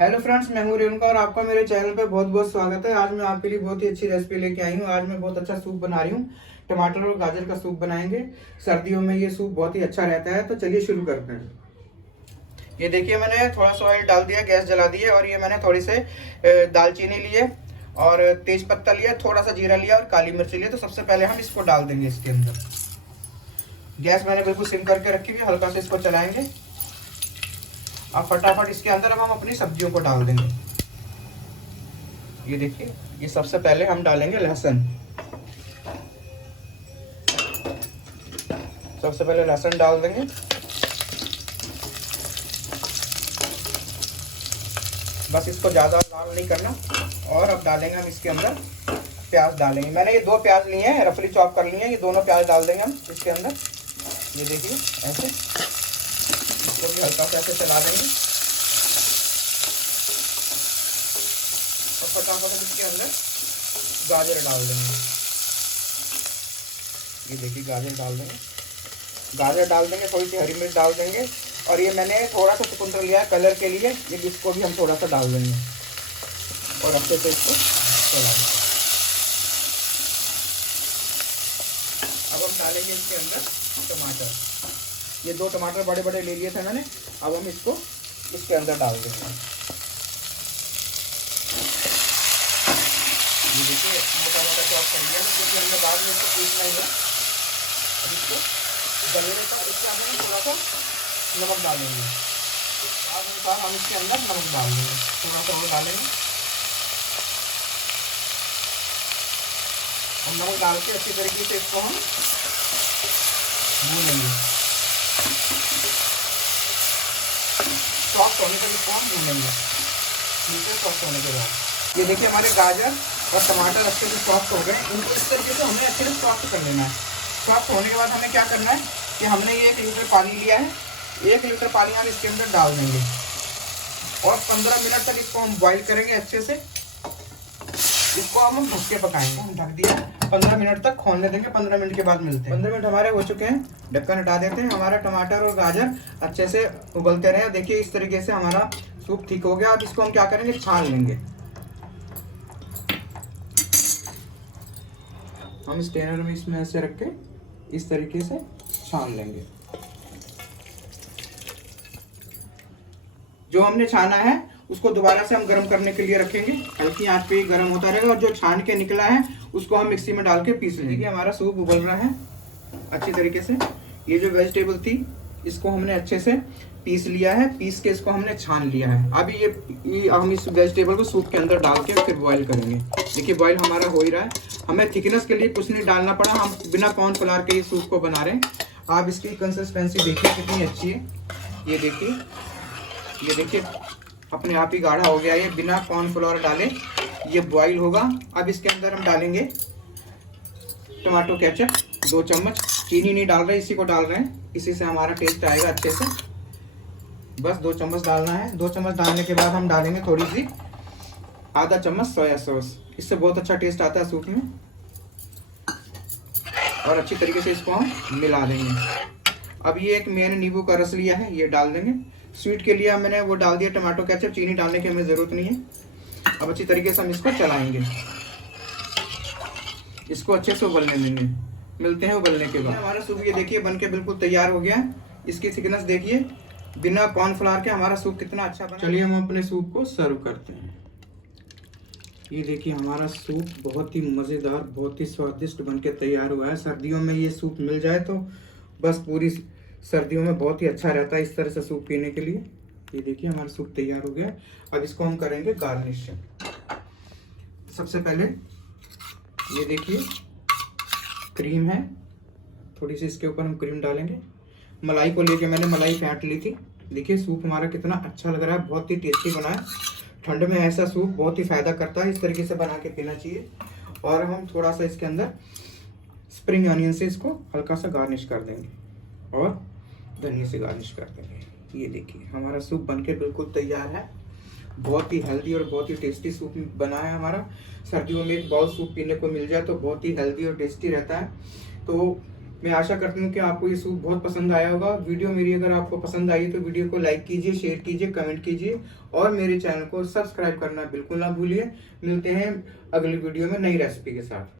Hello friends, मैं हूं रेणुका और आपका मेरे चैनल पे बहुत बहुत स्वागत है। आज मैं आपके लिए बहुत ही अच्छी रेसिपी लेके आई हूं। आज मैं बहुत अच्छा सूप बना रही हूं। टमाटर और गाजर का सूप बनाएंगे। सर्दियों में ये सूप बहुत ही अच्छा रहता है। तो चलिए शुरू करते हैं। ये देखिए, मैंने थोड़ा सा ऑयल डाल दिया, गैस जला दी है और ये मैंने थोड़ी से दालचीनी ली है और तेज पत्ता लिया, थोड़ा सा जीरा लिया और काली मिर्च लिया। तो सबसे पहले हम इसको डाल देंगे इसके अंदर। गैस मैंने बिल्कुल सिम करके रखी हुई है, हल्का से इसको चलाएंगे। अब फटाफट इसके अंदर अब हम अपनी सब्जियों को डाल देंगे। ये देखिए, ये सबसे पहले हम डालेंगे लहसुन। सबसे पहले लहसुन डाल देंगे। बस इसको ज़्यादा लाल नहीं करना। और अब डालेंगे हम इसके अंदर प्याज डालेंगे। मैंने ये 2 प्याज लिए हैं, रफली चॉप कर लिए हैं। ये दोनों प्याज डाल देंगे हम इसके अंदर। ये देखिए ऐसे, इसको भी हल्का सा ऐसे चला देंगे और फटाफट इसके अंदर गाजर डाल देंगे। ये देखिए, गाजर डाल देंगे। गाजर डाल देंगे, थोड़ी सी हरी मिर्च डाल देंगे और ये मैंने थोड़ा सा चुकंदर लिया है कलर के लिए। ये इसको भी हम थोड़ा सा डाल देंगे और अच्छे से इसको चला देंगे। अब हम डालेंगे इसके अंदर टमाटर। ये 2 टमाटर बड़े बड़े ले लिए थे मैंने। अब हम इसको इसके अंदर डाल देंगे। ये देखिए, मोटा मोटा चॉप कर लिया क्योंकि हमने बाद में इसको पीसना ही है। अब इसको गलने का इसके अंदर थोड़ा सा नमक डालेंगे। स्वाद अनुसार हम इसके अंदर नमक डाल देंगे, थोड़ा सा वो डालेंगे। हम नमक डाल के अच्छी तरीके से इसको हम भूनेंगे। सॉफ्ट होने के लिए इसको हम भूनेंगे। ठीक है, सॉफ्ट होने के बाद ये देखिए, हमारे गाजर और टमाटर अच्छे से सॉफ्ट हो गए। इनको इस तरीके से हमें अच्छे से सॉफ्ट कर लेना है। सॉफ्ट होने के बाद हमें क्या करना है कि हमने ये 1 लीटर पानी लिया है। 1 लीटर पानी हम इसके अंदर डाल देंगे और 15 मिनट तक इसको हम बॉईल करेंगे अच्छे से। इसको हम ढक के पकाएंगे। हम ढक दिया, 15 मिनट तक खोलने देंगे। 15 मिनट के बाद मिलते हैं। 15 मिनट हमारे हो चुके हैं, ढक्कन हटा देते हैं। हमारा टमाटर और गाजर अच्छे से उबलते रहे। देखिए, इस तरीके से हमारा सूप ठीक हो गया। अब इसको हम क्या करेंगे, छान लेंगे। हम स्ट्रेनर में इसमें ऐसे रख के इस तरीके से छान लेंगे। जो हमने छाना है उसको दोबारा से हम गर्म करने के लिए रखेंगे। हल्की आंच पे गर्म होता रहेगा और जो छान के निकला है उसको हम मिक्सी में डाल के पीस लेंगे। हमारा सूप उबल रहा है अच्छी तरीके से। ये जो वेजिटेबल थी इसको हमने अच्छे से पीस लिया है। पीस के इसको हमने छान लिया है। अभी ये हम इस वेजिटेबल को सूप के अंदर डाल के फिर बॉईल करेंगे। देखिए, बॉईल हमारा हो ही रहा है। हमें थिकनेस के लिए कुछ नहीं डालना पड़ा। हम बिना कॉर्नफ्लावर के ये सूप को बना रहे हैं। आप इसकी कंसिस्टेंसी देखिए कितनी अच्छी है। ये देखिए, अपने आप ही गाढ़ा हो गया। ये बिना कॉर्नफ्लावर डाले ये बॉईल होगा। अब इसके अंदर हम डालेंगे टमाटो केचप 2 चम्मच। चीनी नहीं डाल रहे, इसी को डाल रहे हैं। इसी से हमारा टेस्ट आएगा अच्छे से। बस 2 चम्मच डालना है। 2 चम्मच डालने के बाद हम डालेंगे थोड़ी सी आधा चम्मच सोया सॉस। इससे बहुत अच्छा टेस्ट आता है सूप में। और अच्छी तरीके से इसको हम मिला देंगे। अब ये एक मैंने नींबू का रस लिया है, ये डाल देंगे। स्वीट के लिए मैंने वो डाल दिया टमाटो केचप। चीनी डालने की हमें ज़रूरत नहीं है। अब अच्छी तरीके से हम इसको चलाएंगे। इसको अच्छे से उबलने देंगे। मिलते हैं उबलने के बाद। हमारा सूप ये देखिए बन के बिल्कुल तैयार हो गया है। इसकी थिकनेस देखिए, बिना कॉर्नफ्लावर के हमारा सूप कितना अच्छा बना। चलिए हम अपने सूप को सर्व करते हैं। ये देखिए, हमारा सूप बहुत ही मज़ेदार, बहुत ही स्वादिष्ट बन के तैयार हुआ है। सर्दियों में ये सूप मिल जाए तो बस पूरी सर्दियों में बहुत ही अच्छा रहता है इस तरह से सूप पीने के लिए। ये देखिए, हमारा सूप तैयार हो गया। अब इसको हम करेंगे गार्निश। सबसे पहले ये देखिए, क्रीम है, थोड़ी सी इसके ऊपर हम क्रीम डालेंगे। मलाई को लेके मैंने मलाई फेंट ली थी। देखिए, सूप हमारा कितना अच्छा लग रहा है, बहुत ही टेस्टी बना है। ठंड में ऐसा सूप बहुत ही फ़ायदा करता है। इस तरीके से बना के पीना चाहिए। और हम थोड़ा सा इसके अंदर स्प्रिंग अनियन से इसको हल्का सा गार्निश कर देंगे और धनिया से गार्निश कर देंगे। ये देखिए, हमारा सूप बनके बिल्कुल तैयार है। बहुत ही हेल्दी और बहुत ही टेस्टी सूप बना है हमारा। सर्दियों में एक बाउल सूप पीने को मिल जाए तो बहुत ही हेल्दी और टेस्टी रहता है। तो मैं आशा करती हूँ कि आपको ये सूप बहुत पसंद आया होगा। वीडियो मेरी अगर आपको पसंद आई तो वीडियो को लाइक कीजिए, शेयर कीजिए, कमेंट कीजिए और मेरे चैनल को सब्सक्राइब करना बिल्कुल ना भूलिए। मिलते हैं अगली वीडियो में नई रेसिपी के साथ।